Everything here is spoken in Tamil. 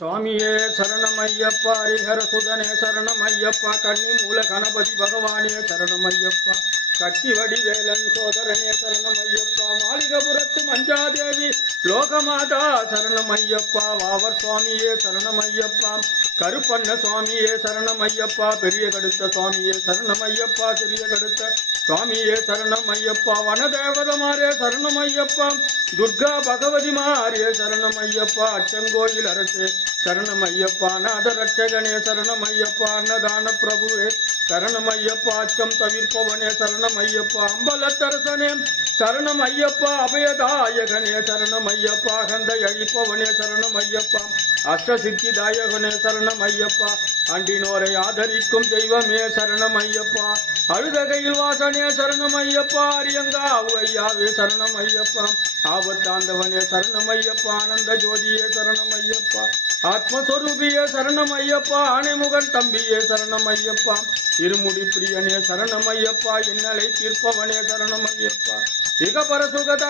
சுவாமியே சரணமையப்பா, ஹரிஹர சுதனே சரணமையப்பா, கன்னி மூல கணபதி பகவானே சரணமையப்பா, சக்தி வடிவேலன் சோதரனே சரணமையப்பா, மாளிகபுரத்து மஞ்சாதேவி லோகமாதா சரணமையப்பா, வாவர் சுவாமியே சரணமையப்பா, கருப்பண்ண சுவாமியே சரணமையப்பா, பெரிய கடுத்த சுவாமியே சரணமையப்பா, சிறிய கடுத்த சுவாமியே சரணமையப்பா, வனதேவதமாரே சரணமையப்பா, துர்கா பகவதி மாரே சரணமையப்பா, அச்சங்கோயில் அரசே சரணமையப்பா, நாதரட்சகனே சரணமையப்பா, அன்னதான பிரபுவே சரணமையப்பா, அச்சம் தவிர்ப்பவனே சரணமையப்பா, அம்பலத்தரசனே சரணமையப்பா, அபயதாயகனே சரணமையப்பா, அகந்தை அழிப்பவனே சரணமையப்பா, அஷ்டசித்திதாயகனே சரணமையப்பா, அண்டினோரை ஆதரிக்கும் தெய்வமே சரணமையப்பா, அழுதகையில் வாசனே சரணமையப்பா, அரியங்கா ஐயாவே சரணமையப்பா, ஆபத்தாந்தவனே சரணமையப்பா, ஆனந்த ஜோதியே சரணமையப்பா, ஆத்மஸ்வரூபியே சரணமையப்பா, ஆணைமுகன் தம்பியே சரணமையப்பா, இருமுடி பிரியனே சரணமையப்பா, இன்னலை தீர்ப்பவனே சரணமையப்பா, இகபர சுகதா